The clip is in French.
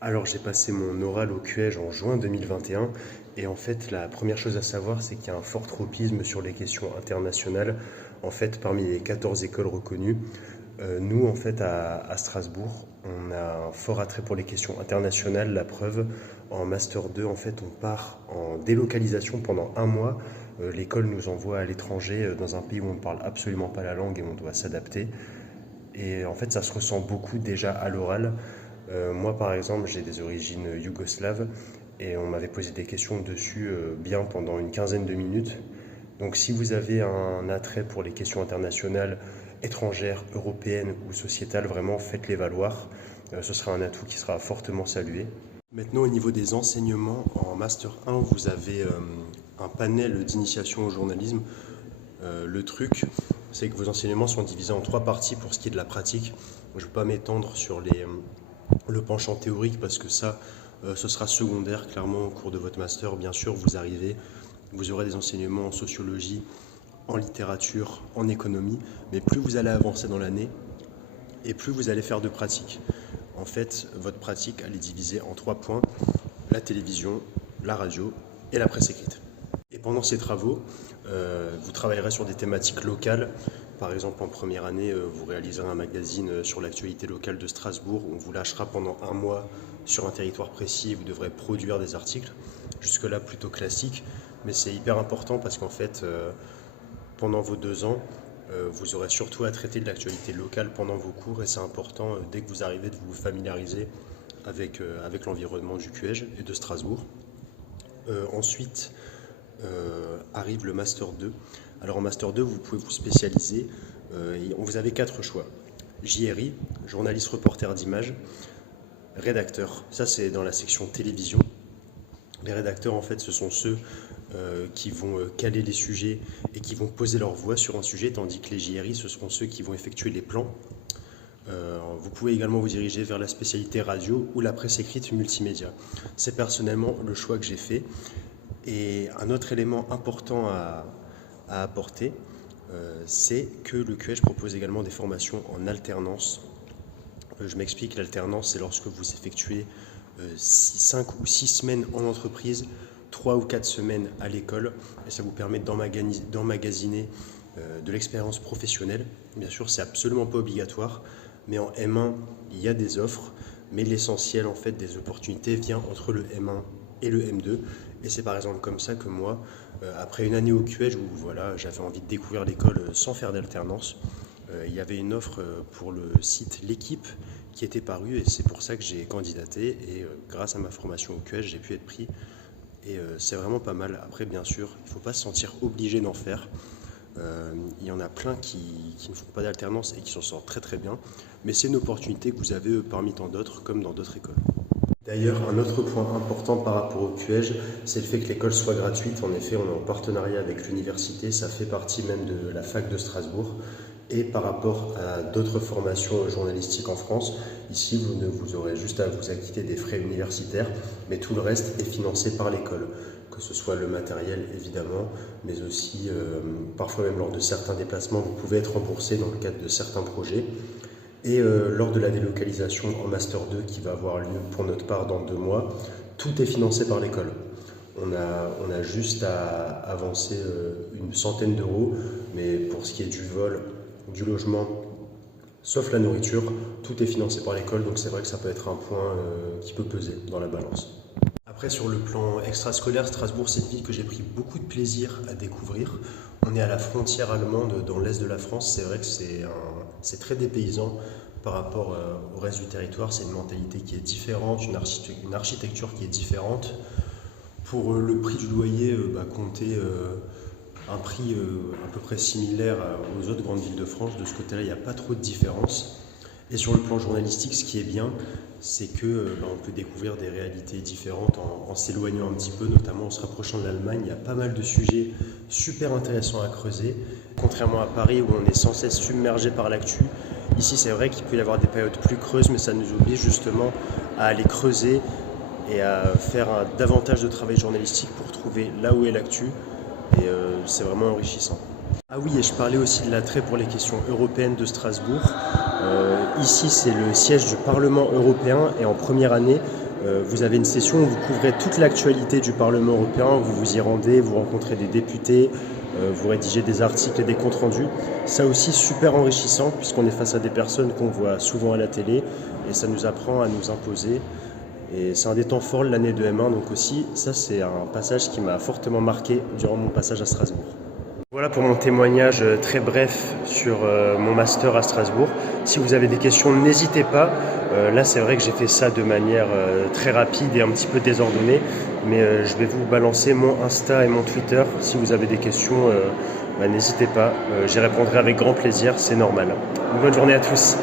Alors j'ai passé mon oral au QEJ en juin 2021 et en fait la première chose à savoir c'est qu'il y a un fort tropisme sur les questions internationales. En fait parmi les 14 écoles reconnues, nous en fait à Strasbourg on a un fort attrait pour les questions internationales. La preuve, en Master 2 en fait on part en délocalisation pendant un mois. L'école nous envoie à l'étranger dans un pays où on ne parle absolument pas la langue et on doit s'adapter. Et en fait, ça se ressent beaucoup déjà à l'oral. Moi, par exemple, j'ai des origines yougoslaves et on m'avait posé des questions dessus bien pendant une quinzaine de minutes. Donc, si vous avez un attrait pour les questions internationales, étrangères, européennes ou sociétales, vraiment faites-les valoir. Ce sera un atout qui sera fortement salué. Maintenant, au niveau des enseignements, en Master 1, vous avez un panel d'initiation au journalisme. Le truc, c'est que vos enseignements sont divisés en trois parties pour ce qui est de la pratique. Je ne vais pas m'étendre sur le penchant théorique parce que ça, ce sera secondaire, clairement, au cours de votre master. Bien sûr, vous arrivez, vous aurez des enseignements en sociologie, en littérature, en économie, mais plus vous allez avancer dans l'année et plus vous allez faire de pratique. En fait, votre pratique, elle est divisée en trois points: la télévision, la radio et la presse écrite. Et pendant ces travaux, vous travaillerez sur des thématiques locales. Par exemple, en première année, vous réaliserez un magazine sur l'actualité locale de Strasbourg. On vous lâchera pendant un mois sur un territoire précis et vous devrez produire des articles. Jusque-là, plutôt classique, mais c'est hyper important parce qu'en fait, pendant vos 2 ans, vous aurez surtout à traiter de l'actualité locale pendant vos cours et c'est important, dès que vous arrivez, de vous familiariser avec l'environnement du QEJ et de Strasbourg. Ensuite, arrive le Master 2. Alors en Master 2, vous pouvez vous spécialiser. Vous avez 4 choix. JRI, journaliste reporter d'image, rédacteur. Ça, c'est dans la section télévision. Les rédacteurs, en fait, ce sont ceux qui vont caler les sujets et qui vont poser leur voix sur un sujet, tandis que les JRI, ce seront ceux qui vont effectuer les plans. Vous pouvez également vous diriger vers la spécialité radio ou la presse écrite multimédia. C'est personnellement le choix que j'ai fait. Et un autre élément important à apporter, c'est que le QEJ propose également des formations en alternance. Je m'explique, l'alternance, c'est lorsque vous effectuez 5 ou 6 semaines en entreprise, 3 ou 4 semaines à l'école, et ça vous permet d'emmagasiner de l'expérience professionnelle. Bien sûr, c'est absolument pas obligatoire, mais en M1, il y a des offres, mais l'essentiel en fait des opportunités vient entre le M1 et le M2. Et c'est par exemple comme ça que moi, après une année au QEJ où voilà, j'avais envie de découvrir l'école sans faire d'alternance, il y avait une offre pour le site L'équipe qui était parue et c'est pour ça que j'ai candidaté et grâce à ma formation au QEJ, j'ai pu être pris et c'est vraiment pas mal. Après, bien sûr, il ne faut pas se sentir obligé d'en faire. Il y en a plein qui ne font pas d'alternance et qui s'en sortent très très bien, mais c'est une opportunité que vous avez parmi tant d'autres comme dans d'autres écoles. D'ailleurs, un autre point important par rapport au QEJ, c'est le fait que l'école soit gratuite. En effet, on est en partenariat avec l'université, ça fait partie même de la fac de Strasbourg. Et par rapport à d'autres formations journalistiques en France, ici, vous aurez juste à vous acquitter des frais universitaires, mais tout le reste est financé par l'école, que ce soit le matériel évidemment, mais aussi parfois même lors de certains déplacements, vous pouvez être remboursé dans le cadre de certains projets. Et lors de la délocalisation en Master 2 qui va avoir lieu pour notre part dans 2 mois, tout est financé par l'école. On a juste à avancer une centaine d'euros, mais pour ce qui est du vol, du logement, sauf la nourriture, tout est financé par l'école, donc c'est vrai que ça peut être un point qui peut peser dans la balance. Après, sur le plan extrascolaire, Strasbourg, c'est une ville que j'ai pris beaucoup de plaisir à découvrir. On est à la frontière allemande, dans l'est de la France. C'est vrai que c'est très dépaysant par rapport au reste du territoire. C'est une mentalité qui est différente, une architecture qui est différente. Pour le prix du loyer, comptez un prix à peu près similaire aux autres grandes villes de France. De ce côté-là, il n'y a pas trop de différence. Et sur le plan journalistique, ce qui est bien, c'est que on peut découvrir des réalités différentes en s'éloignant un petit peu, notamment en se rapprochant de l'Allemagne. Il y a pas mal de sujets super intéressants à creuser. Contrairement à Paris où on est sans cesse submergé par l'actu, ici c'est vrai qu'il peut y avoir des périodes plus creuses, mais ça nous oblige justement à aller creuser et à faire davantage de travail journalistique pour trouver là où est l'actu. Et c'est vraiment enrichissant. Ah oui, et je parlais aussi de l'attrait pour les questions européennes de Strasbourg. Ici, c'est le siège du Parlement européen et en première année, Vous avez une session où vous couvrez toute l'actualité du Parlement européen, vous vous y rendez, vous rencontrez des députés, vous rédigez des articles et des comptes rendus. Ça aussi super enrichissant puisqu'on est face à des personnes qu'on voit souvent à la télé et ça nous apprend à nous imposer. Et c'est un des temps forts de l'année de M1, donc aussi ça c'est un passage qui m'a fortement marqué durant mon passage à Strasbourg. Voilà pour mon témoignage très bref sur mon master à Strasbourg. Si vous avez des questions, n'hésitez pas. Là, c'est vrai que j'ai fait ça de manière très rapide et un petit peu désordonnée, mais je vais vous balancer mon Insta et mon Twitter. Si vous avez des questions, n'hésitez pas. J'y répondrai avec grand plaisir, c'est normal. Une bonne journée à tous.